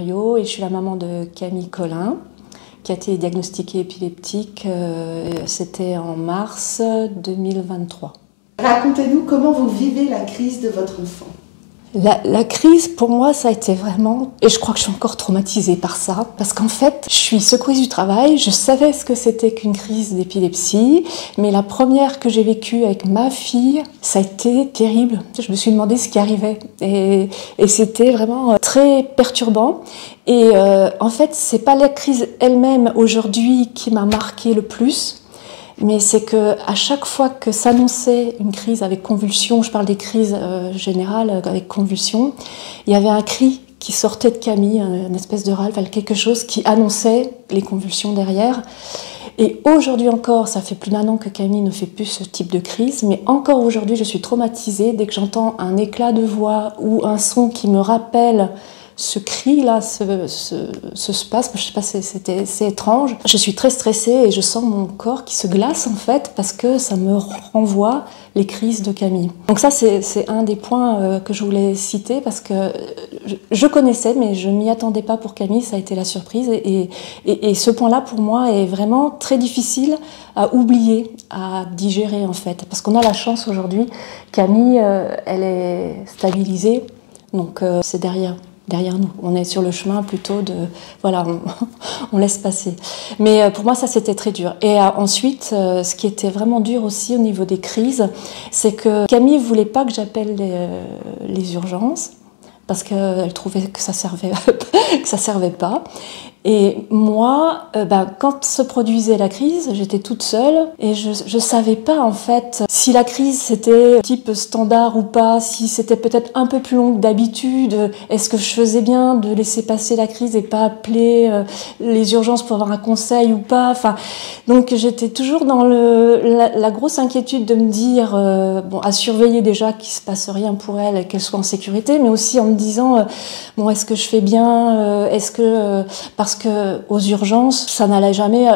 Luriot et je suis la maman de Camille Collin, qui a été diagnostiquée épileptique, c'était en mars 2023. Racontez-nous comment vous vivez la crise de votre enfant. La crise, pour moi, ça a été vraiment... Et je crois que je suis encore traumatisée par ça, parce qu'en fait, je suis secouriste du travail, je savais ce que c'était qu'une crise d'épilepsie, mais la première que j'ai vécue avec ma fille, ça a été terrible. Je me suis demandé ce qui arrivait, et c'était vraiment très perturbant. Et en fait, c'est pas la crise elle-même aujourd'hui qui m'a marquée le plus, mais c'est qu'à chaque fois que s'annonçait une crise avec convulsion, je parle des crises générales avec convulsion, il y avait un cri qui sortait de Camille, une espèce de râle, quelque chose qui annonçait les convulsions derrière. Et aujourd'hui encore, ça fait plus d'1 an que Camille ne fait plus ce type de crise, mais encore aujourd'hui, je suis traumatisée dès que j'entends un éclat de voix ou un son qui me rappelle ce cri-là, ce spasme, je sais pas, c'est étrange. Je suis très stressée et je sens mon corps qui se glace en fait parce que ça me renvoie les crises de Camille. Donc ça, c'est un des points que je voulais citer parce que je connaissais mais je m'y attendais pas pour Camille, ça a été la surprise et ce point-là pour moi est vraiment très difficile à oublier, à digérer en fait. Parce qu'on a la chance aujourd'hui, Camille, elle est stabilisée, donc c'est derrière nous. On est sur le chemin plutôt de... Voilà, on laisse passer. Mais pour moi, ça, c'était très dur. Et ensuite, ce qui était vraiment dur aussi au niveau des crises, c'est que Camille ne voulait pas que j'appelle les urgences parce qu'elle trouvait que ça servait pas. Et moi, quand se produisait la crise, j'étais toute seule et je savais pas en fait si la crise c'était type standard ou pas, si c'était peut-être un peu plus long que d'habitude, est-ce que je faisais bien de laisser passer la crise et pas appeler les urgences pour avoir un conseil ou pas. Enfin, donc j'étais toujours dans la grosse inquiétude de me dire, à surveiller déjà qu'il se passe rien pour elle et qu'elle soit en sécurité, mais aussi en me disant, est-ce que je fais bien, parce que aux urgences, ça n'allait jamais.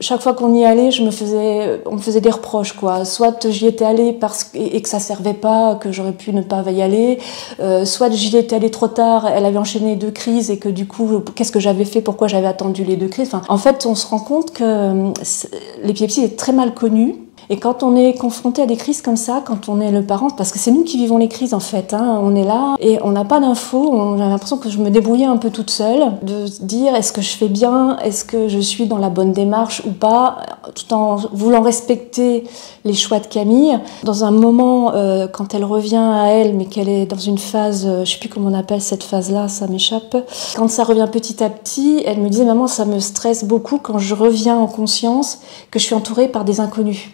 Chaque fois qu'on y allait, on me faisait des reproches, quoi. Soit j'y étais allée et que ça servait pas, que j'aurais pu ne pas y aller. Soit j'y étais allée trop tard, elle avait enchaîné 2 crises et que du coup, qu'est-ce que j'avais fait, pourquoi j'avais attendu les 2 crises. Enfin, en fait, on se rend compte que l'épilepsie est très mal connue. Et quand on est confronté à des crises comme ça, quand on est le parent, parce que c'est nous qui vivons les crises en fait, on est là et on n'a pas d'infos, j'ai l'impression que je me débrouillais un peu toute seule, de se dire est-ce que je fais bien, est-ce que je suis dans la bonne démarche ou pas, tout en voulant respecter les choix de Camille. Dans un moment, quand elle revient à elle, mais qu'elle est dans une phase, je sais plus comment on appelle cette phase-là, ça m'échappe, quand ça revient petit à petit, elle me disait maman, ça me stresse beaucoup quand je reviens en conscience, que je suis entourée par des inconnus.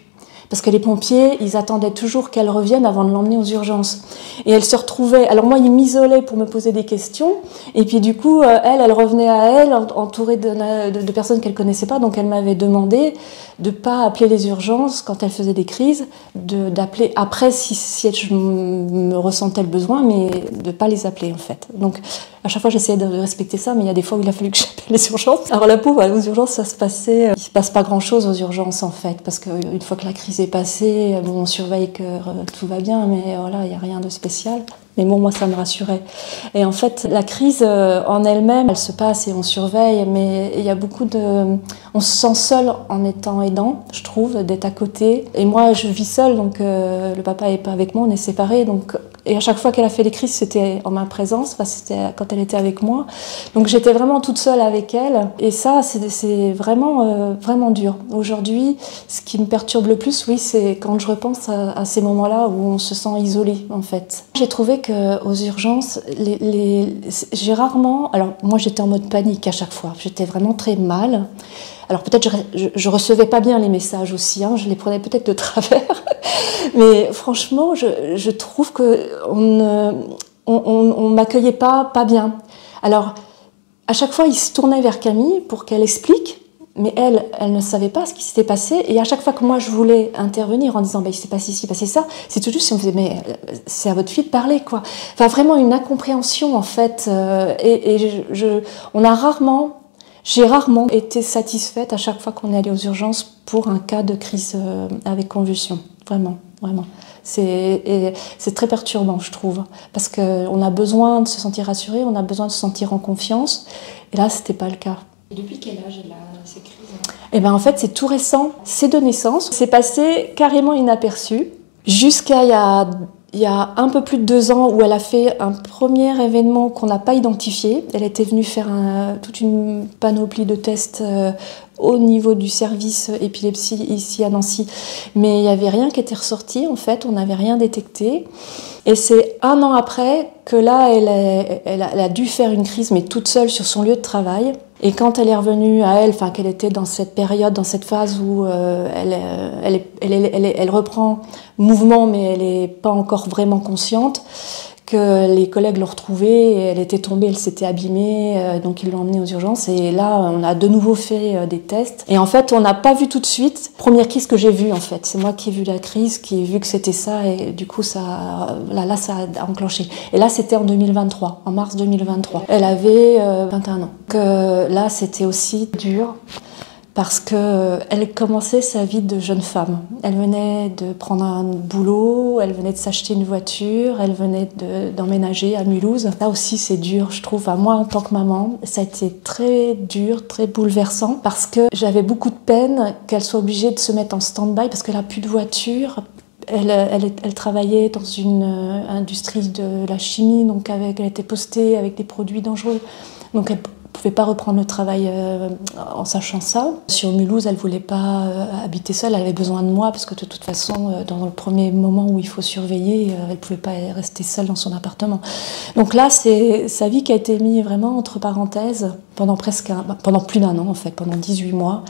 Parce que les pompiers, ils attendaient toujours qu'elle revienne avant de l'emmener aux urgences. Et elle se retrouvait... Alors moi, ils m'isolaient pour me poser des questions. Et puis du coup, elle revenait à elle, entourée de personnes qu'elle connaissait pas. Donc elle m'avait demandé de pas appeler les urgences quand elle faisait des crises, d'appeler après si je me ressentais le besoin, mais de pas les appeler en fait. Donc à chaque fois, j'essayais de respecter ça, mais il y a des fois où il a fallu que j'appelle les urgences. Alors la pauvre, aux urgences, ça se passait... Il se passe pas grand-chose aux urgences en fait, parce qu'une fois que la crise est passée, on surveille que tout va bien, mais voilà, il n'y a rien de spécial. Mais bon, moi, ça me rassurait. Et en fait, la crise en elle-même, elle se passe et on surveille, mais il y a beaucoup de... On se sent seul en étant aidant, je trouve, d'être à côté. Et moi, je vis seule, donc le papa n'est pas avec moi, on est séparés. Donc... Et à chaque fois qu'elle a fait les crises, c'était en ma présence, c'était quand elle était avec moi. Donc j'étais vraiment toute seule avec elle. Et ça, c'est vraiment, vraiment dur. Aujourd'hui, ce qui me perturbe le plus, oui, c'est quand je repense à ces moments-là où on se sent isolé, en fait. J'ai trouvé qu'aux urgences, j'ai rarement... Alors moi, j'étais en mode panique à chaque fois. J'étais vraiment très mal. Alors peut-être je recevais pas bien les messages aussi, je les prenais peut-être de travers, mais franchement, je trouve qu'on m'accueillait pas bien. Alors à chaque fois, il se tournait vers Camille pour qu'elle explique, mais elle ne savait pas ce qui s'était passé. Et à chaque fois que moi je voulais intervenir en disant il s'est passé ci, passé ça, c'est tout juste si on me faisait mais c'est à votre fille de parler quoi. Enfin vraiment une incompréhension en fait. J'ai rarement été satisfaite à chaque fois qu'on est allé aux urgences pour un cas de crise avec convulsion. Vraiment, vraiment. C'est très perturbant, je trouve, parce qu'on a besoin de se sentir rassuré, on a besoin de se sentir en confiance, et là, c'était pas le cas. Et depuis quel âge elle a ces crises? Eh ben, en fait, c'est tout récent, c'est de naissance, c'est passé carrément inaperçu, jusqu'à il y a un peu plus de 2 ans où elle a fait un premier événement qu'on n'a pas identifié. Elle était venue faire toute une panoplie de tests au niveau du service épilepsie ici à Nancy, mais il n'y avait rien qui était ressorti, en fait, on n'avait rien détecté. Et c'est 1 an après que là, elle a dû faire une crise, mais toute seule sur son lieu de travail. Et quand elle est revenue à elle, enfin qu'elle était dans cette période, dans cette phase où elle reprend mouvement, mais elle n'est pas encore vraiment consciente, que les collègues l'ont retrouvée, et elle était tombée, elle s'était abîmée, donc ils l'ont emmenée aux urgences. Et là, on a de nouveau fait des tests. Et en fait, on n'a pas vu tout de suite. Première crise que j'ai vue, en fait. C'est moi qui ai vu la crise, qui ai vu que c'était ça, et du coup, ça a enclenché. Et là, c'était en 2023, en mars 2023. Elle avait 21 ans. Donc, là, c'était aussi dur. Parce qu'elle commençait sa vie de jeune femme. Elle venait de prendre un boulot, elle venait de s'acheter une voiture, elle venait d'emménager à Mulhouse. Là aussi, c'est dur, je trouve. Enfin, moi, en tant que maman, ça a été très dur, très bouleversant, parce que j'avais beaucoup de peine qu'elle soit obligée de se mettre en stand-by, parce qu'elle n'a plus de voiture. Elle travaillait dans une industrie de la chimie, donc elle était postée avec des produits dangereux. Donc elle ne pouvait pas reprendre le travail en sachant ça. Sur Mulhouse, elle ne voulait pas habiter seule, elle avait besoin de moi, parce que de toute façon, dans le premier moment où il faut surveiller, elle ne pouvait pas rester seule dans son appartement. Donc là, c'est sa vie qui a été mise vraiment entre parenthèses pendant plus d'1 an, en fait, pendant 18 mois.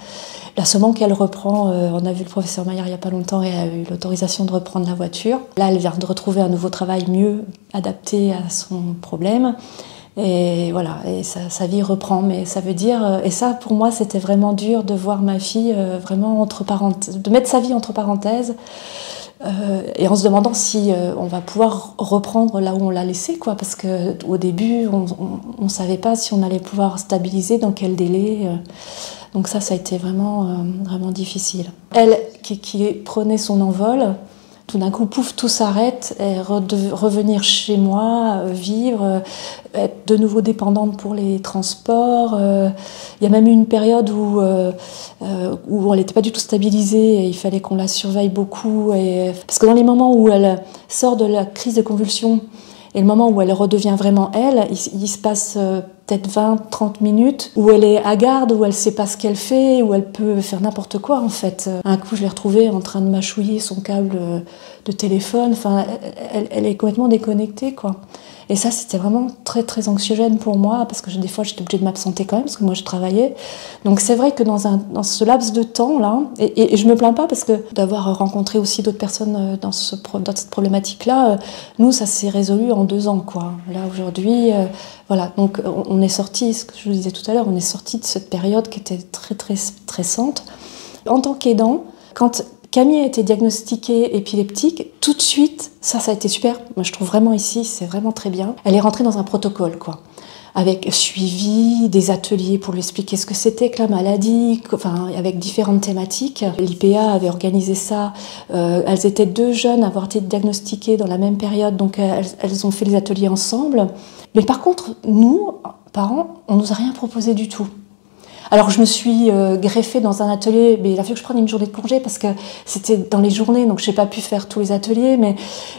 Là seulement qu'elle reprend, on a vu le professeur Maillard il n'y a pas longtemps, et elle a eu l'autorisation de reprendre la voiture. Là, elle vient de retrouver un nouveau travail mieux adapté à son problème. Et voilà, et sa vie reprend, mais ça veut dire... Et ça, pour moi, c'était vraiment dur de voir ma fille vraiment entre parenthèses, de mettre sa vie entre parenthèses, et en se demandant si on va pouvoir reprendre là où on l'a laissé, quoi, parce qu'au début, on ne savait pas si on allait pouvoir stabiliser, dans quel délai. Donc ça a été vraiment, vraiment difficile. Elle, qui prenait son envol, tout d'un coup, pouf, tout s'arrête, et revenir chez moi, vivre, être de nouveau dépendante pour les transports. Il y a même eu une période où elle n'était pas du tout stabilisée, et il fallait qu'on la surveille beaucoup. Parce que dans les moments où elle sort de la crise de convulsion, et le moment où elle redevient vraiment elle, il se passe peut-être 20-30 minutes où elle est hagarde, où elle ne sait pas ce qu'elle fait, où elle peut faire n'importe quoi, en fait. Un coup, je l'ai retrouvée en train de mâchouiller son câble de téléphone. Enfin, elle est complètement déconnectée, quoi. Et ça, c'était vraiment très, très anxiogène pour moi, parce que des fois, j'étais obligée de m'absenter quand même, parce que moi, je travaillais. Donc c'est vrai que dans ce laps de temps-là, et je ne me plains pas, parce que d'avoir rencontré aussi d'autres personnes dans cette problématique-là, nous, ça s'est résolu en 2 ans, quoi. Là, aujourd'hui, voilà. Donc on est sorti, ce que je vous disais tout à l'heure, on est sorti de cette période qui était très, très stressante. En tant qu'aidant, quand Camille a été diagnostiquée épileptique, tout de suite, ça a été super. Moi, je trouve vraiment ici, c'est vraiment très bien. Elle est rentrée dans un protocole, quoi, avec suivi, des ateliers pour lui expliquer ce que c'était que la maladie, enfin, avec différentes thématiques. L'IPA avait organisé ça. Elles étaient 2 jeunes à avoir été diagnostiquées dans la même période, donc elles ont fait les ateliers ensemble. Mais par contre, nous, parents, on ne nous a rien proposé du tout. Alors je me suis greffée dans un atelier, mais il a fallu que je prenne une journée de congé, parce que c'était dans les journées, donc je n'ai pas pu faire tous les ateliers,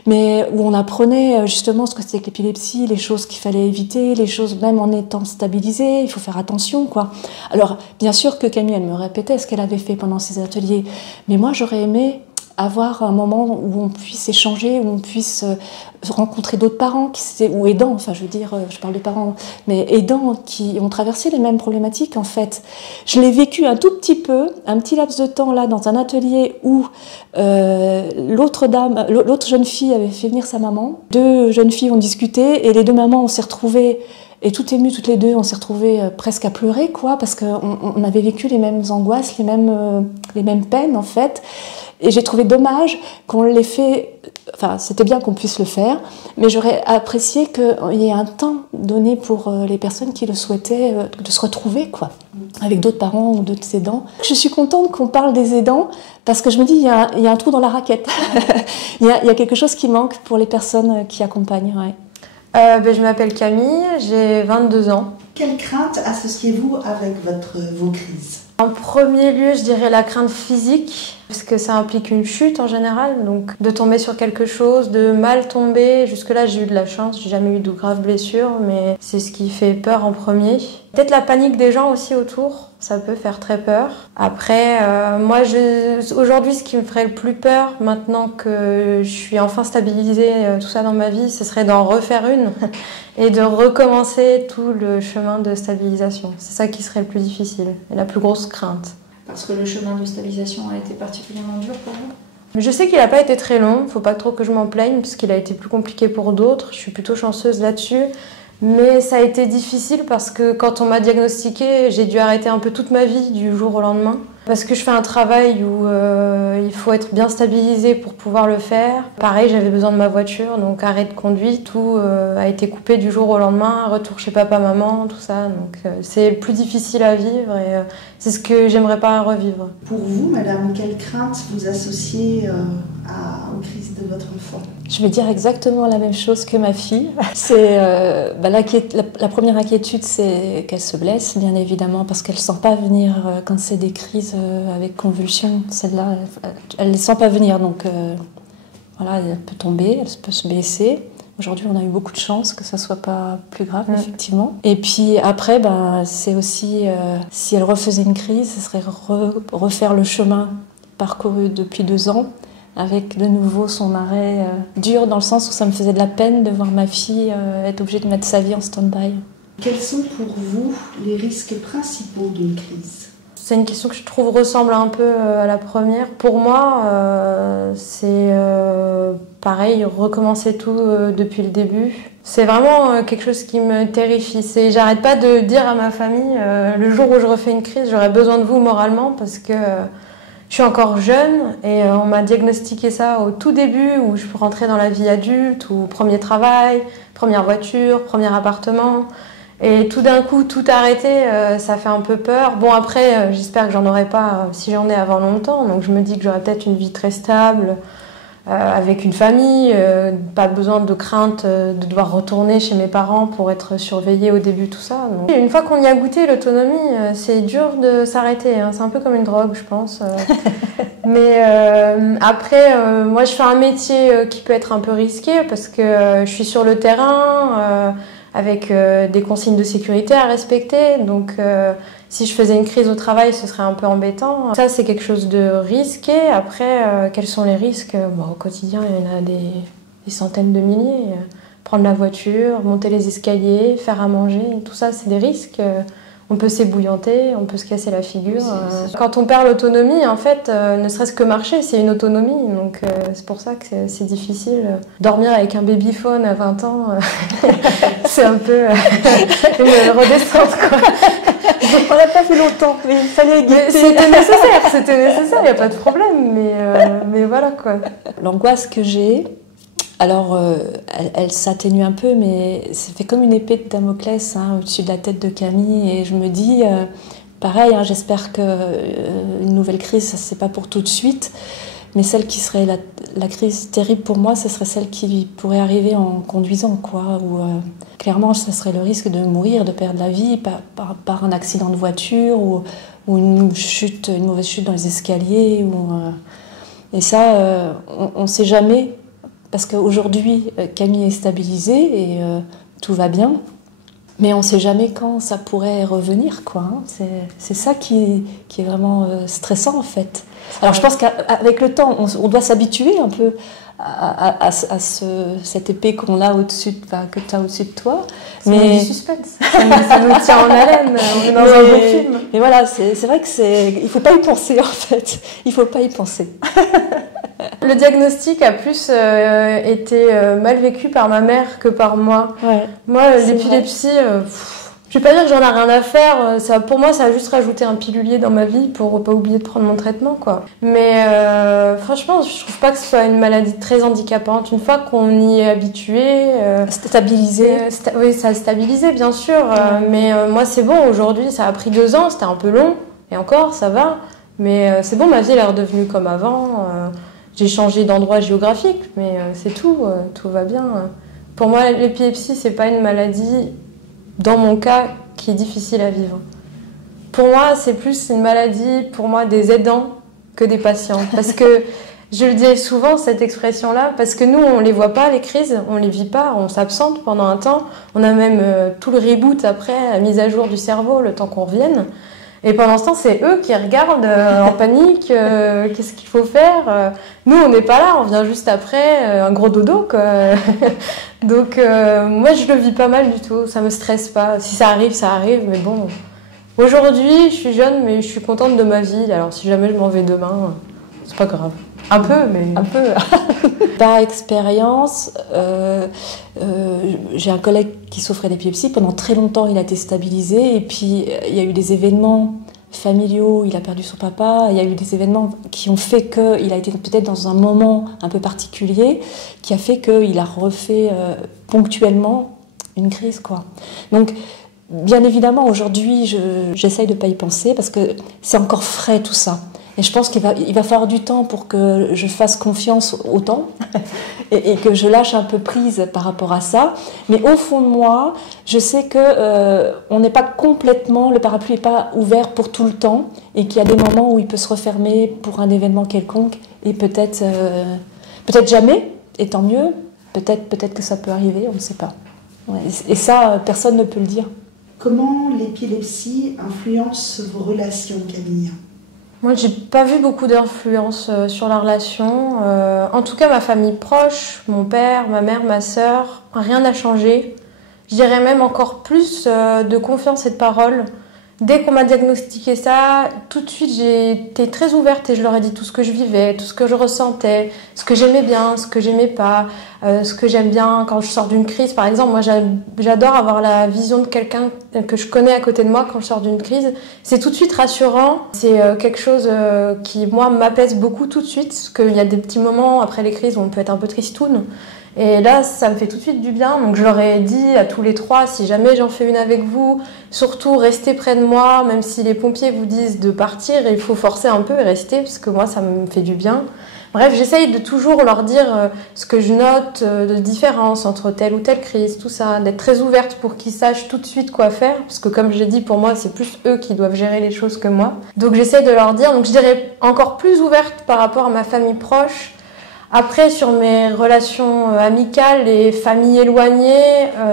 mais où on apprenait justement ce que c'était que l'épilepsie, les choses qu'il fallait éviter, les choses même en étant stabilisée, il faut faire attention, quoi. Alors bien sûr que Camille, elle me répétait ce qu'elle avait fait pendant ces ateliers, mais moi j'aurais aimé avoir un moment où on puisse échanger, où on puisse rencontrer d'autres parents, ou aidants, enfin je veux dire, je parle de parents, mais aidants qui ont traversé les mêmes problématiques, en fait. Je l'ai vécu un tout petit peu, un petit laps de temps là, dans un atelier où l'autre jeune fille avait fait venir sa maman. 2 jeunes filles ont discuté, et les 2 mamans, on s'est retrouvées, et tout émues, toutes les 2, on s'est retrouvées presque à pleurer, quoi, parce qu'on avait vécu les mêmes angoisses, les mêmes peines, en fait. Et j'ai trouvé dommage qu'on l'ait fait, enfin c'était bien qu'on puisse le faire, mais j'aurais apprécié qu'il y ait un temps donné pour les personnes qui le souhaitaient, de se retrouver quoi, avec d'autres parents ou d'autres aidants. Je suis contente qu'on parle des aidants parce que je me dis il y a un trou dans la raquette, il y a quelque chose qui manque pour les personnes qui accompagnent. Ouais. Je m'appelle Camille, j'ai 22 ans. Quelle crainte associez-vous avec vos crises? En premier lieu, je dirais la crainte physique, parce que ça implique une chute en général, donc de tomber sur quelque chose, de mal tomber. Jusque-là, j'ai eu de la chance, j'ai jamais eu de graves blessures, mais c'est ce qui fait peur en premier. Peut-être la panique des gens aussi autour, ça peut faire très peur. Après, moi, aujourd'hui, ce qui me ferait le plus peur, maintenant que je suis enfin stabilisée, tout ça dans ma vie, ce serait d'en refaire une et de recommencer tout le chemin de stabilisation. C'est ça qui serait le plus difficile et la plus grosse crainte. Parce que le chemin de stabilisation a été particulièrement dur pour vous? Je sais qu'il n'a pas été très long, faut pas trop que je m'en plaigne, parce qu'il a été plus compliqué pour d'autres. Je suis plutôt chanceuse là-dessus. Mais ça a été difficile parce que quand on m'a diagnostiquée, j'ai dû arrêter un peu toute ma vie du jour au lendemain. Parce que je fais un travail où il faut être bien stabilisé pour pouvoir le faire. Pareil, j'avais besoin de ma voiture, donc arrêt de conduite, tout a été coupé du jour au lendemain, retour chez papa, maman, tout ça. Donc c'est le plus difficile à vivre et c'est ce que j'aimerais pas revivre. Pour vous, madame, quelle crainte vous associez aux crises de votre enfant? Je vais dire exactement la même chose que ma fille. C'est la première inquiétude, c'est qu'elle se blesse, bien évidemment, parce qu'elle ne sent pas venir quand c'est des crises avec convulsions. Celle-là, elle ne les sent pas venir, donc voilà, elle peut tomber, elle peut se blesser. Aujourd'hui, on a eu beaucoup de chance que ça ne soit pas plus grave, effectivement. Et puis après, c'est aussi, si elle refaisait une crise, ce serait refaire le chemin parcouru depuis 2 ans, avec de nouveau son arrêt dur, dans le sens où ça me faisait de la peine de voir ma fille être obligée de mettre sa vie en stand-by. Quels sont pour vous les risques principaux d'une crise? C'est une question que je trouve ressemble un peu à la première. Pour moi, c'est pareil, recommencer tout depuis le début. C'est vraiment quelque chose qui me terrifie. J'arrête pas de dire à ma famille, le jour où je refais une crise, j'aurai besoin de vous moralement parce que je suis encore jeune et on m'a diagnostiqué ça au tout début où je rentrais dans la vie adulte, ou premier travail, première voiture, premier appartement. Et tout d'un coup, tout arrêté, ça fait un peu peur. Bon, après, j'espère que j'en aurai pas si j'en ai avant longtemps. Donc je me dis que j'aurai peut-être une vie très stable, avec une famille, pas besoin de crainte de devoir retourner chez mes parents pour être surveillée au début, tout ça. Donc, une fois qu'on y a goûté l'autonomie, c'est dur de s'arrêter. Hein. C'est un peu comme une drogue, je pense. Mais après, moi, je fais un métier qui peut être un peu risqué parce que je suis sur le terrain avec des consignes de sécurité à respecter. Donc, si je faisais une crise au travail, ce serait un peu embêtant. Ça, c'est quelque chose de risqué. Après, quels sont les risques? Au quotidien, il y en a des centaines de milliers. Prendre la voiture, monter les escaliers, faire à manger, tout ça, c'est des risques. On peut s'ébouillanter, on peut se casser la figure. Quand on perd l'autonomie, en fait, ne serait-ce que marcher, c'est une autonomie. Donc c'est pour ça que c'est difficile. Dormir avec un babyphone à 20 ans, c'est un peu une redescente, quoi. On n'a pas fait longtemps, mais il fallait guetter. C'était nécessaire, il n'y a pas de problème. Mais voilà, quoi. L'angoisse que j'ai, alors, elle s'atténue un peu, mais ça fait comme une épée de Damoclès au-dessus de la tête de Camille. Et je me dis, pareil, j'espère qu'une nouvelle crise, c'est pas pour tout de suite. Mais celle qui serait la crise terrible pour moi, ce serait celle qui pourrait arriver en conduisant, quoi. Où, clairement, ce serait le risque de mourir, de perdre la vie par un accident de voiture ou une mauvaise chute dans les escaliers. Et ça, on ne sait jamais. Parce qu'aujourd'hui, Camille est stabilisée et tout va bien, mais on ne sait jamais quand ça pourrait revenir, quoi. C'est ça qui est vraiment stressant, en fait. Alors je pense qu'avec le temps, on doit s'habituer un peu à cette épée qu'on a au-dessus, que tu as au-dessus de toi. Mais du suspense. Ça nous tient en haleine, on est dans un beau film. Mais voilà, c'est vrai qu'il ne faut pas y penser, en fait. Il ne faut pas y penser. Le diagnostic a plus été mal vécu par ma mère que par moi. Ouais, moi, l'épilepsie, Je vais pas dire que j'en ai rien à faire, ça, pour moi ça a juste rajouté un pilulier dans ma vie pour pas oublier de prendre mon traitement quoi. Mais franchement je trouve pas que ce soit une maladie très handicapante. Une fois qu'on y est habitué... stabilisé. Oui, ça a stabilisé bien sûr, mais moi c'est bon aujourd'hui, ça a pris 2 ans, c'était un peu long, et encore ça va. Mais c'est bon, ma vie elle est redevenue comme avant, j'ai changé d'endroit géographique, mais c'est tout, tout va bien. Pour moi l'épilepsie c'est pas une maladie... Dans mon cas, qui est difficile à vivre. Pour moi, c'est plus une maladie, pour moi, des aidants que des patients. Parce que, je le dis souvent, cette expression-là, parce que nous, on les voit pas, les crises, on les vit pas, on s'absente pendant un temps. On a même tout le reboot après, la mise à jour du cerveau, le temps qu'on revienne. Et pendant ce temps, c'est eux qui regardent en panique, qu'est-ce qu'il faut faire. Nous, on n'est pas là, on vient juste après, un gros dodo, quoi. Donc, moi, je le vis pas mal du tout, ça me stresse pas. Si ça arrive, mais bon. Aujourd'hui, je suis jeune, mais je suis contente de ma vie. Alors, si jamais je m'en vais demain, c'est pas grave. Un peu, mais... Un peu. Par expérience, j'ai un collègue qui souffrait d'épilepsie. Pendant très longtemps, il a été stabilisé. Et puis, il y a eu des événements familiaux. Il a perdu son papa. Il y a eu des événements qui ont fait qu'il a été peut-être dans un moment un peu particulier, qui a fait qu'il a refait ponctuellement une crise, quoi. Donc, bien évidemment, aujourd'hui, j'essaye de ne pas y penser parce que c'est encore frais tout ça. Et je pense qu'il va falloir du temps pour que je fasse confiance au temps et que je lâche un peu prise par rapport à ça. Mais au fond de moi, je sais que on n'est pas complètement, le parapluie n'est pas ouvert pour tout le temps et qu'il y a des moments où il peut se refermer pour un événement quelconque et peut-être jamais, et tant mieux, peut-être que ça peut arriver, on ne sait pas. Ouais, et ça, personne ne peut le dire. Comment l'épilepsie influence vos relations, Camille ? Moi, j'ai pas vu beaucoup d'influence sur la relation. En tout cas, ma famille proche, mon père, ma mère, ma sœur, rien n'a changé. Je dirais même encore plus de confiance et de parole. Dès qu'on m'a diagnostiqué ça, tout de suite, j'ai été très ouverte et je leur ai dit tout ce que je vivais, tout ce que je ressentais, ce que j'aimais bien, ce que j'aimais pas, ce que j'aime bien quand je sors d'une crise. Par exemple, moi, j'adore avoir la vision de quelqu'un que je connais à côté de moi quand je sors d'une crise. C'est tout de suite rassurant. C'est quelque chose qui, moi, m'apaise beaucoup tout de suite. Parce qu'il y a des petits moments après les crises où on peut être un peu tristoun. Et là, ça me fait tout de suite du bien. Donc je leur ai dit à tous les 3, si jamais j'en fais une avec vous, surtout restez près de moi, même si les pompiers vous disent de partir, il faut forcer un peu et rester, parce que moi, ça me fait du bien. Bref, j'essaye de toujours leur dire ce que je note de différence entre telle ou telle crise, tout ça, d'être très ouverte pour qu'ils sachent tout de suite quoi faire, parce que comme je l'ai dit, pour moi, c'est plus eux qui doivent gérer les choses que moi. Donc j'essaye de leur dire, donc je dirais encore plus ouverte par rapport à ma famille proche. Après, sur mes relations amicales et familles éloignées,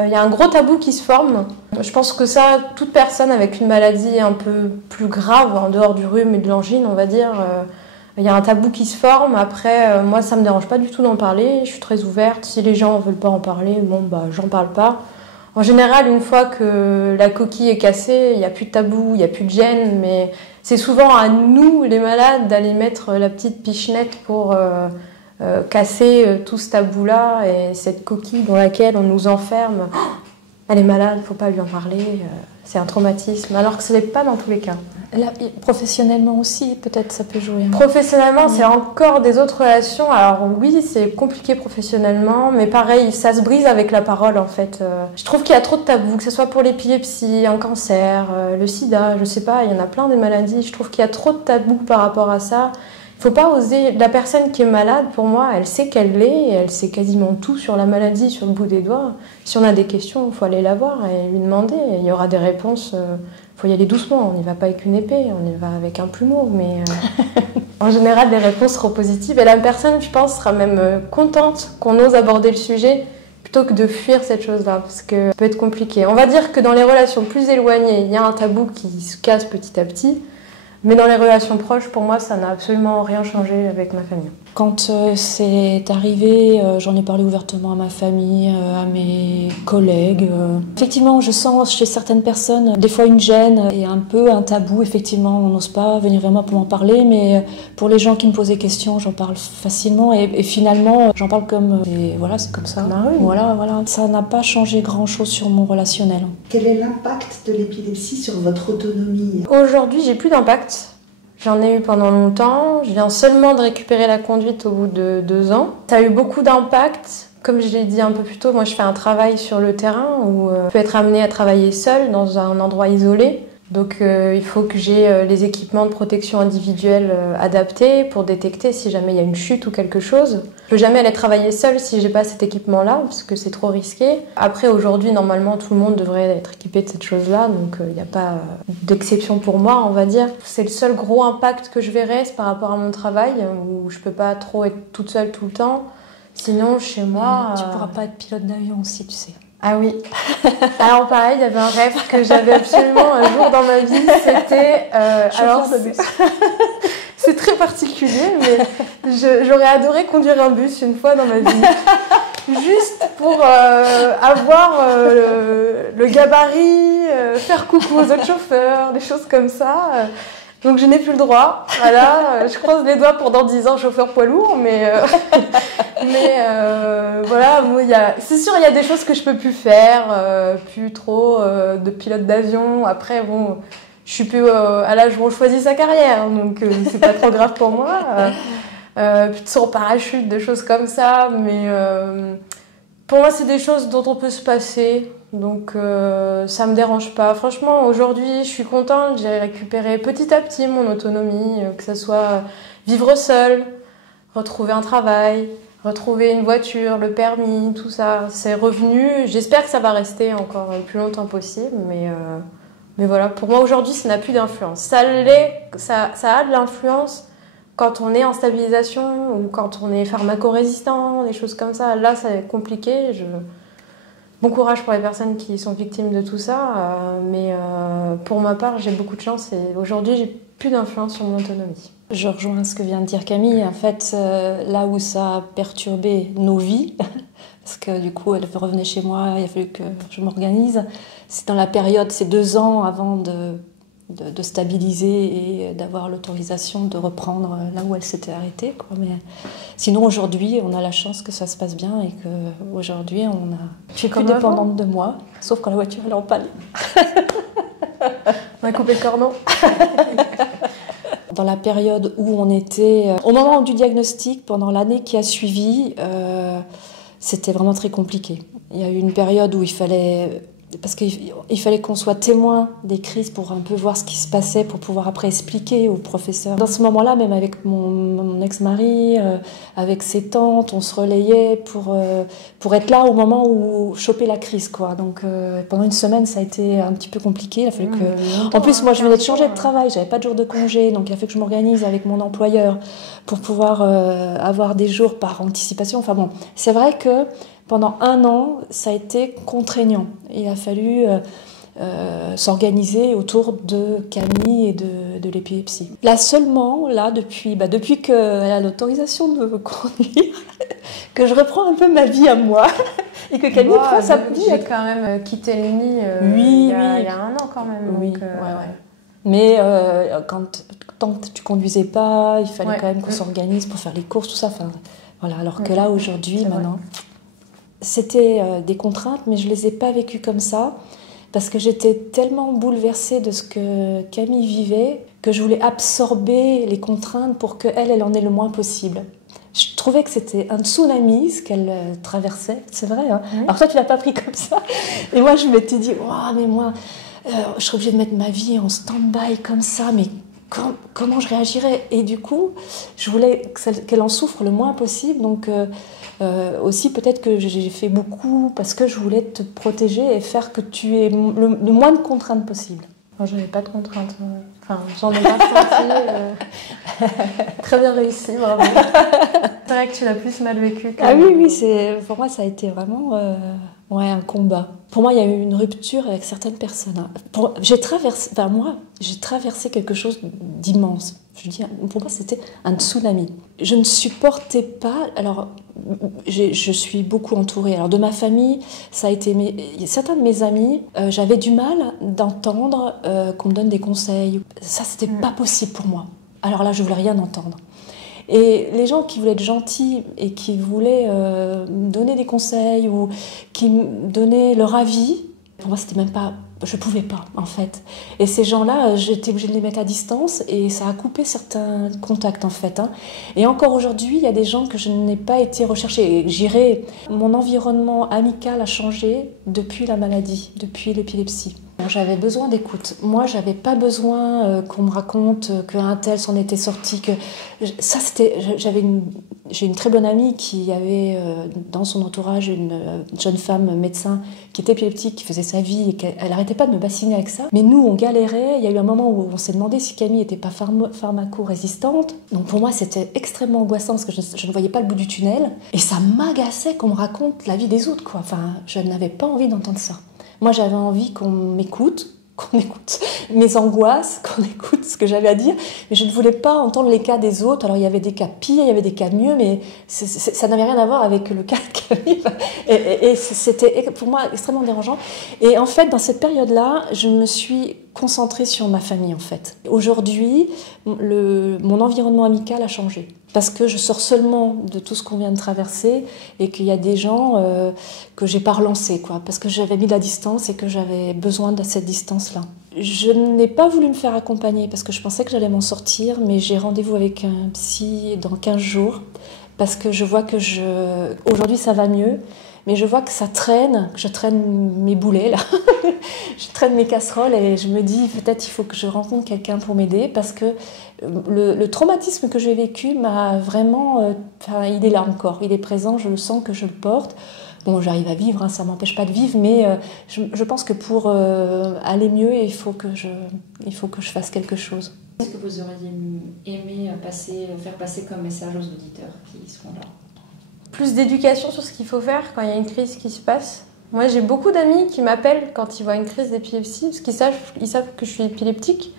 il y a un gros tabou qui se forme. Je pense que ça, toute personne avec une maladie un peu plus grave, en dehors du rhume et de l'angine, on va dire, il y a un tabou qui se forme. Après, moi, ça me dérange pas du tout d'en parler. Je suis très ouverte. Si les gens veulent pas en parler, bon, bah, j'en parle pas. En général, une fois que la coquille est cassée, il n'y a plus de tabou, il n'y a plus de gêne, mais c'est souvent à nous, les malades, d'aller mettre la petite pichenette pour... casser tout ce tabou-là et cette coquille dans laquelle on nous enferme. Oh, elle est malade, il ne faut pas lui en parler, c'est un traumatisme, alors que ce n'est pas dans tous les cas. Là, professionnellement aussi, peut-être ça peut jouer. Professionnellement, c'est encore des autres relations. Alors oui, c'est compliqué professionnellement, mais pareil, ça se brise avec la parole en fait. Je trouve qu'il y a trop de tabous, que ce soit pour l'épilepsie, un cancer, le sida, je sais pas, il y en a plein des maladies. Je trouve qu'il y a trop de tabous par rapport à ça. Il ne faut pas oser. La personne qui est malade, pour moi, elle sait qu'elle l'est et elle sait quasiment tout sur la maladie, sur le bout des doigts. Si on a des questions, il faut aller la voir et lui demander. Il y aura des réponses. Il faut y aller doucement. On n'y va pas avec une épée, on y va avec un plumeau. Mais en général, les réponses seront positives. Et la personne, je pense, sera même contente qu'on ose aborder le sujet plutôt que de fuir cette chose-là, parce que ça peut être compliqué. On va dire que dans les relations plus éloignées, il y a un tabou qui se casse petit à petit. Mais dans les relations proches, pour moi, ça n'a absolument rien changé avec ma famille. Quand c'est arrivé, j'en ai parlé ouvertement à ma famille, à mes collègues. Effectivement, je sens chez certaines personnes des fois une gêne et un peu un tabou. Effectivement, on n'ose pas venir vers moi pour m'en parler, mais pour les gens qui me posent des questions, j'en parle facilement et finalement, j'en parle comme... Et voilà, c'est comme ça. Bah oui. Voilà. Ça n'a pas changé grand-chose sur mon relationnel. Quel est l'impact de l'épilepsie sur votre autonomie? Aujourd'hui, j'ai plus d'impact. J'en ai eu pendant longtemps. Je viens seulement de récupérer la conduite au bout de 2 ans. Ça a eu beaucoup d'impact. Comme je l'ai dit un peu plus tôt, moi je fais un travail sur le terrain où je peux être amenée à travailler seule dans un endroit isolé. Donc il faut que j'ai les équipements de protection individuelle adaptés pour détecter si jamais il y a une chute ou quelque chose. Je peux jamais aller travailler seule si j'ai pas cet équipement-là parce que c'est trop risqué. Après aujourd'hui normalement tout le monde devrait être équipé de cette chose-là, donc il n'y a pas d'exception pour moi on va dire. C'est le seul gros impact que je verrais par rapport à mon travail où je peux pas trop être toute seule tout le temps. Sinon chez moi... Tu pourras pas être pilote d'avion aussi, tu sais. Ah oui. Alors pareil, il y avait un rêve que j'avais absolument un jour dans ma vie, c'était... c'est très particulier, mais j'aurais adoré conduire un bus une fois dans ma vie. Juste pour avoir le gabarit, faire coucou aux autres chauffeurs, des choses comme ça. Donc je n'ai plus le droit. Voilà, je croise les doigts pour dans 10 ans chauffeur poids lourd, mais voilà, moi, c'est sûr il y a des choses que je peux plus faire, plus trop de pilote d'avion. Après bon, je suis plus à l'âge où on choisit sa carrière, donc c'est pas trop grave pour moi. Plus de saut en parachute, des choses comme ça, mais pour moi c'est des choses dont on peut se passer. Donc ça me dérange pas. Franchement, aujourd'hui, je suis contente. J'ai récupéré petit à petit mon autonomie, que ce soit vivre seule, retrouver un travail, retrouver une voiture, le permis, tout ça. C'est revenu. J'espère que ça va rester encore le plus longtemps possible. Mais voilà, pour moi aujourd'hui, ça n'a plus d'influence. Ça a de l'influence quand on est en stabilisation ou quand on est pharmacorésistant, des choses comme ça. Là, c'est compliqué. Bon courage pour les personnes qui sont victimes de tout ça, mais pour ma part, j'ai beaucoup de chance et aujourd'hui, j'ai plus d'influence sur mon autonomie. Je rejoins ce que vient de dire Camille. En fait, là où ça a perturbé nos vies, parce que du coup, elle revenait chez moi, il a fallu que je m'organise, c'est dans la période, ces 2 ans avant de stabiliser et d'avoir l'autorisation de reprendre là où elle s'était arrêtée, quoi. Mais sinon aujourd'hui on a la chance que ça se passe bien et qu'aujourd'hui je suis plus dépendante de moi, sauf quand la voiture elle est en panne. On a coupé le cordon. Dans la période où on était, au moment du diagnostic, pendant l'année qui a suivi, c'était vraiment très compliqué. Il y a eu une période où il fallait qu'on soit témoin des crises pour un peu voir ce qui se passait, pour pouvoir après expliquer aux professeurs. Dans ce moment-là, même avec mon ex-mari, avec ses tantes, on se relayait pour être là au moment où choper la crise, quoi. Donc pendant une semaine, ça a été un petit peu compliqué. Il a fallu en plus, moi, je venais de changer de travail, j'avais pas de jour de congé, donc il a fallu que je m'organise avec mon employeur pour pouvoir avoir des jours par anticipation. Enfin bon, c'est vrai que pendant 1 an, ça a été contraignant. Il a fallu s'organiser autour de Camille et de l'épilepsie. Là seulement, là, depuis qu'elle a l'autorisation de me conduire, que je reprends un peu ma vie à moi et que Camille prend sa vie. J'ai quand même quitté le nid il y a 1 an quand même. Oui, donc, ouais. Mais tant que tu conduisais pas, il fallait quand même qu'on s'organise pour faire les courses, tout ça. Enfin, voilà. Alors que là, aujourd'hui, maintenant... C'était des contraintes, mais je ne les ai pas vécues comme ça, parce que j'étais tellement bouleversée de ce que Camille vivait, que je voulais absorber les contraintes pour qu'elle en ait le moins possible. Je trouvais que c'était un tsunami, ce qu'elle traversait, c'est vrai. Hein. Alors toi, tu ne l'as pas pris comme ça. Et moi, je m'étais dit, oh, mais moi, je serais obligée de mettre ma vie en stand-by comme ça, mais comment je réagirais? Et du coup, je voulais qu'elle en souffre le moins possible, donc... aussi peut-être que j'ai fait beaucoup parce que je voulais te protéger et faire que tu aies le moins de contraintes possible. Moi, je n'avais pas de contraintes. Enfin, j'en ai pas senti. Très bien réussi, bravo. C'est vrai que tu l'as plus mal vécu. Ah oui, pour moi ça a été vraiment un combat. Pour moi, il y a eu une rupture avec certaines personnes. J'ai traversé quelque chose d'immense. Je dis, pour moi, c'était un tsunami. Je ne supportais pas. Alors, je suis beaucoup entourée. Alors, de ma famille, ça a été certains de mes amis. J'avais du mal d'entendre qu'on me donne des conseils. Ça, c'était pas possible pour moi. Alors là, je voulais rien entendre. Et les gens qui voulaient être gentils et qui voulaient me donner des conseils ou qui me donnaient leur avis, pour moi, c'était même pas... Je pouvais pas, en fait. Et ces gens-là, j'étais obligée de les mettre à distance et ça a coupé certains contacts, en fait. Et encore aujourd'hui, il y a des gens que je n'ai pas été rechercher. Mon environnement amical a changé depuis la maladie, depuis l'épilepsie. J'avais besoin d'écoute. Moi, j'avais pas besoin qu'on me raconte qu'un tel s'en était sorti. J'ai une très bonne amie qui avait dans son entourage une jeune femme médecin qui était épileptique, qui faisait sa vie et qu'elle arrêtait pas de me bassiner avec ça. Mais nous, on galérait. Il y a eu un moment où on s'est demandé si Camille n'était pas pharmaco-résistante. Donc pour moi, c'était extrêmement angoissant parce que je ne voyais pas le bout du tunnel. Et ça m'agaçait qu'on me raconte la vie des autres, quoi. Enfin, je n'avais pas envie d'entendre ça. Moi, j'avais envie qu'on écoute mes angoisses, qu'on écoute ce que j'avais à dire, mais je ne voulais pas entendre les cas des autres. Alors, il y avait des cas pires, il y avait des cas mieux, mais ça n'avait rien à voir avec le cas de Camille. Et c'était pour moi extrêmement dérangeant. Et en fait, dans cette période-là, je me suis concentrée sur ma famille, en fait. Aujourd'hui, mon environnement amical a changé. Parce que je sors seulement de tout ce qu'on vient de traverser et qu'il y a des gens que j'ai pas relancés, quoi, parce que j'avais mis de la distance et que j'avais besoin de cette distance-là. Je n'ai pas voulu me faire accompagner parce que je pensais que j'allais m'en sortir, mais j'ai rendez-vous avec un psy dans 15 jours parce que je vois que aujourd'hui ça va mieux, mais je vois que ça traîne, que je traîne mes boulets là, je traîne mes casseroles et je me dis peut-être il faut que je rencontre quelqu'un pour m'aider parce que le traumatisme que j'ai vécu m'a vraiment... il est là encore, il est présent, je le sens que je le porte. Bon, j'arrive à vivre, ça ne m'empêche pas de vivre, mais je pense que pour aller mieux, il faut que je fasse quelque chose. Qu'est-ce que vous auriez aimé faire passer comme message aux auditeurs qui seront là? Plus d'éducation sur ce qu'il faut faire quand il y a une crise qui se passe. Moi, j'ai beaucoup d'amis qui m'appellent quand ils voient une crise d'épilepsie, parce qu'ils savent que je suis épileptique.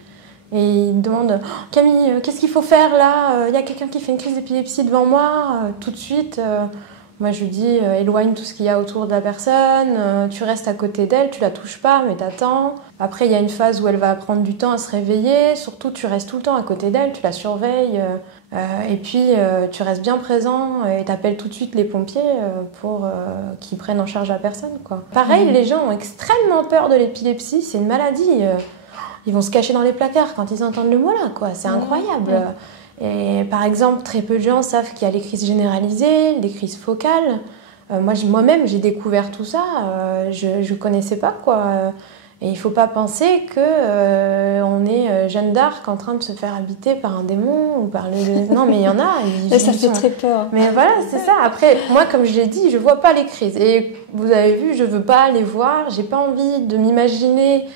Et ils me demandent « Camille, qu'est-ce qu'il faut faire là? Il y a quelqu'un qui fait une crise d'épilepsie devant moi. » Tout de suite, moi je lui dis « Éloigne tout ce qu'il y a autour de la personne. Tu restes à côté d'elle, tu la touches pas, mais t'attends. » Après, il y a une phase où elle va prendre du temps à se réveiller. Surtout, tu restes tout le temps à côté d'elle, tu la surveilles. Et puis, tu restes bien présent et t'appelles tout de suite les pompiers pour qu'ils prennent en charge la personne, quoi. Pareil, les gens ont extrêmement peur de l'épilepsie. C'est une maladie. Ils vont se cacher dans les placards quand ils entendent le mot là, quoi. C'est incroyable. Et par exemple, très peu de gens savent qu'il y a les crises généralisées, les crises focales. Moi-même, j'ai découvert tout ça. Je connaissais pas, quoi. Et il faut pas penser que on est Jeanne d'Arc en train de se faire habiter par un démon ou par Non, mais il y en a. Ça fait très peur. Mais voilà, c'est ça. Après, moi, comme je l'ai dit, je vois pas les crises. Et vous avez vu, je veux pas les voir. J'ai pas envie de m'imaginer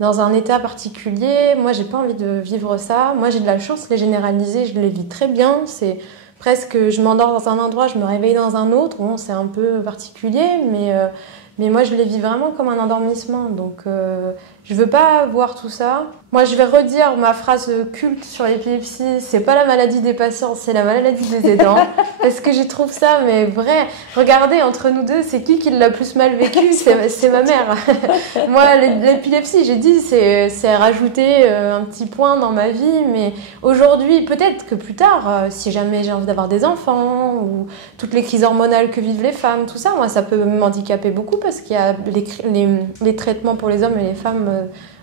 dans un état particulier. Moi, j'ai pas envie de vivre ça. Moi, j'ai de la chance, les généralisées, je les vis très bien. C'est presque, je m'endors dans un endroit, je me réveille dans un autre. Bon, c'est un peu particulier, mais moi, je les vis vraiment comme un endormissement. Donc, je veux pas voir tout ça. Moi, je vais redire ma phrase culte sur l'épilepsie. C'est pas la maladie des patients, c'est la maladie des aidants. Parce que je trouve ça, mais vrai. Regardez, entre nous deux, c'est qui l'a plus mal vécu? C'est ma mère. Moi, l'épilepsie, j'ai dit, c'est rajouter un petit point dans ma vie. Mais aujourd'hui, peut-être que plus tard, si jamais j'ai envie d'avoir des enfants ou toutes les crises hormonales que vivent les femmes, tout ça, moi, ça peut m'handicaper beaucoup parce qu'il y a les traitements pour les hommes et les femmes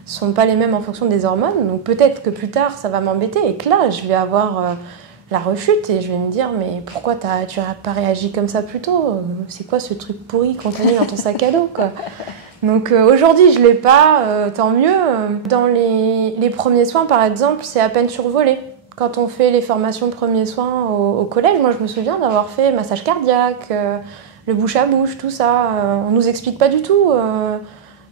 sont pas les mêmes en fonction des hormones. Donc peut-être que plus tard, ça va m'embêter et que là, je vais avoir la rechute et je vais me dire mais pourquoi tu n'as pas réagi comme ça plus tôt? C'est quoi ce truc pourri qu'on t'a mis dans ton sac à dos, quoi? Donc aujourd'hui, je l'ai pas, tant mieux. Dans les premiers soins, par exemple, c'est à peine survolé. Quand on fait les formations premiers soins au collège, moi je me souviens d'avoir fait massage cardiaque, le bouche à bouche, tout ça. On nous explique pas du tout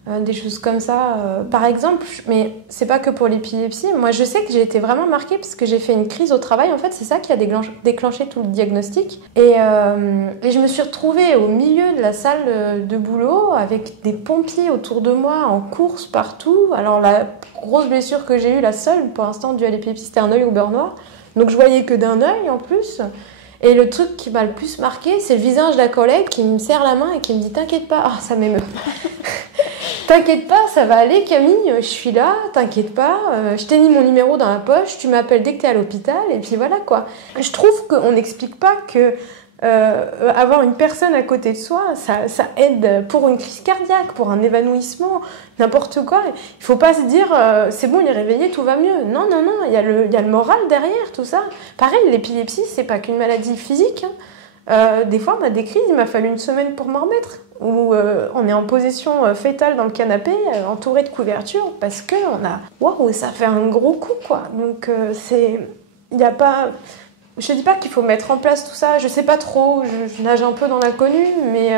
des choses comme ça. Par exemple, mais c'est pas que pour l'épilepsie. Moi, je sais que j'ai été vraiment marquée parce que j'ai fait une crise au travail. En fait, c'est ça qui a déclenché tout le diagnostic. Et je me suis retrouvée au milieu de la salle de boulot avec des pompiers autour de moi en course partout. Alors, la grosse blessure que j'ai eue, la seule pour l'instant due à l'épilepsie, c'était un œil au beurre noir. Donc, je voyais que d'un œil en plus. Et le truc qui m'a le plus marqué, c'est le visage d'un collègue qui me serre la main et qui me dit « T'inquiète pas, ah, ça m'émeut. T'inquiète pas, ça va aller Camille, je suis là, t'inquiète pas, je t'ai mis mon numéro dans la poche, tu m'appelles dès que t'es à l'hôpital, et puis voilà quoi. » Je trouve qu'on n'explique pas que avoir une personne à côté de soi, ça aide pour une crise cardiaque, pour un évanouissement, n'importe quoi. Il faut pas se dire c'est bon, il est réveillé, tout va mieux. Non, non, non, il y a le moral derrière tout ça. Pareil, l'épilepsie, c'est pas qu'une maladie physique. Des fois, on a des crises, il m'a fallu une semaine pour m'en remettre. Où on est en position fétale dans le canapé, entouré de couvertures, parce que on a... Waouh, ça fait un gros coup, quoi. Donc, il n'y a pas... Je dis pas qu'il faut mettre en place tout ça, je sais pas trop, je nage un peu dans l'inconnu, mais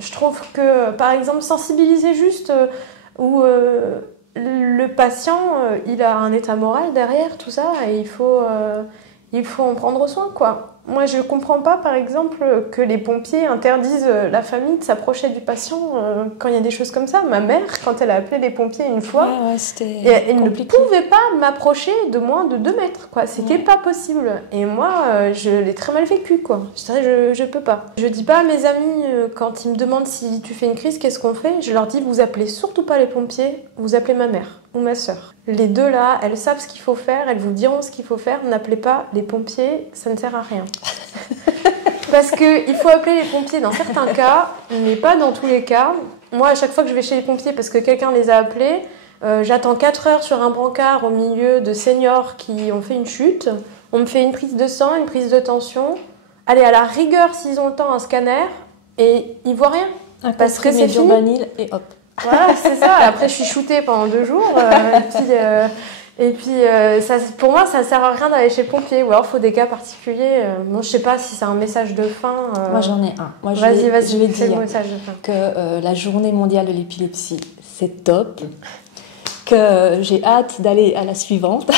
je trouve que, par exemple, sensibiliser juste où le patient, il a un état moral derrière tout ça, et il faut en prendre soin, quoi. Moi, je comprends pas, par exemple, que les pompiers interdisent la famille de s'approcher du patient quand il y a des choses comme ça. Ma mère, quand elle a appelé les pompiers une fois, elle ne pouvait pas m'approcher de moins de 2 mètres, quoi. C'était pas possible. Et moi, je l'ai très mal vécu, quoi. Je peux pas. Je dis pas à mes amis, quand ils me demandent si tu fais une crise, qu'est-ce qu'on fait? Je leur dis, vous appelez surtout pas les pompiers, vous appelez ma mère ou ma sœur. Les deux là, elles savent ce qu'il faut faire, elles vous diront ce qu'il faut faire. N'appelez pas les pompiers, ça ne sert à rien. Parce qu'il faut appeler les pompiers dans certains cas, mais pas dans tous les cas. Moi, à chaque fois que je vais chez les pompiers parce que quelqu'un les a appelés, j'attends 4 heures sur un brancard au milieu de seniors qui ont fait une chute. On me fait une prise de sang, une prise de tension. Allez, à la rigueur, s'ils ont le temps, un scanner. Et ils voient rien. Parce que c'est fini. Et hop. Voilà, c'est ça. Après, je suis shootée pendant 2 jours. Et puis, ça, pour moi, ça sert à rien d'aller chez le pompier. Ou alors, il faut des cas particuliers. Bon, je sais pas si c'est un message de fin. Moi, j'en ai un. Moi, vas-y, je vais fais dire le message de fin. que la journée mondiale de l'épilepsie, c'est top. Que j'ai hâte d'aller à la suivante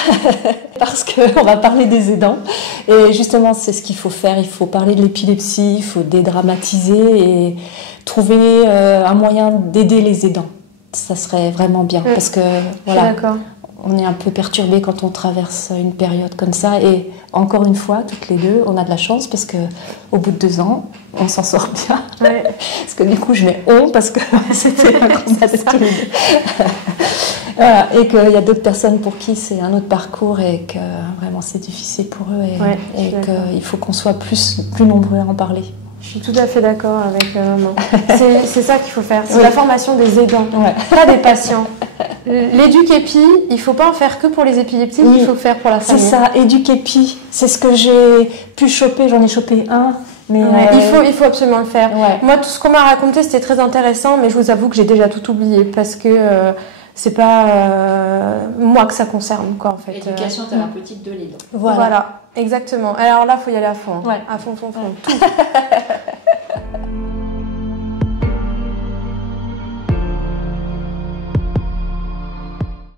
parce qu'on va parler des aidants. Et justement, c'est ce qu'il faut faire. Il faut parler de l'épilepsie, il faut dédramatiser et trouver un moyen d'aider les aidants. Ça serait vraiment bien parce que voilà, on est un peu perturbé quand on traverse une période comme ça. Et encore une fois, toutes les deux, on a de la chance parce que au bout de 2 ans, on s'en sort bien. Ouais. Parce que du coup, je mets on parce que c'était un combat de tous les deux. Voilà, et qu'il y a d'autres personnes pour qui c'est un autre parcours et que vraiment c'est difficile pour eux et qu'il faut qu'on soit plus nombreux à en parler. Je suis tout à fait d'accord avec maman. C'est ça qu'il faut faire, c'est la formation des aidants, pas des patients. L'éduc-épi, il ne faut pas en faire que pour les épileptiques, il faut faire pour la famille. C'est ça, éduc-épi, c'est ce que j'ai pu choper, j'en ai chopé un. Mais il faut absolument le faire. Ouais. Moi, tout ce qu'on m'a raconté, c'était très intéressant, mais je vous avoue que j'ai déjà tout oublié parce que c'est pas moi que ça concerne, quoi, en fait. L'éducation thérapeutique de l'aidant. Voilà, exactement. Alors là, il faut y aller à fond. Ouais. À fond. Tout.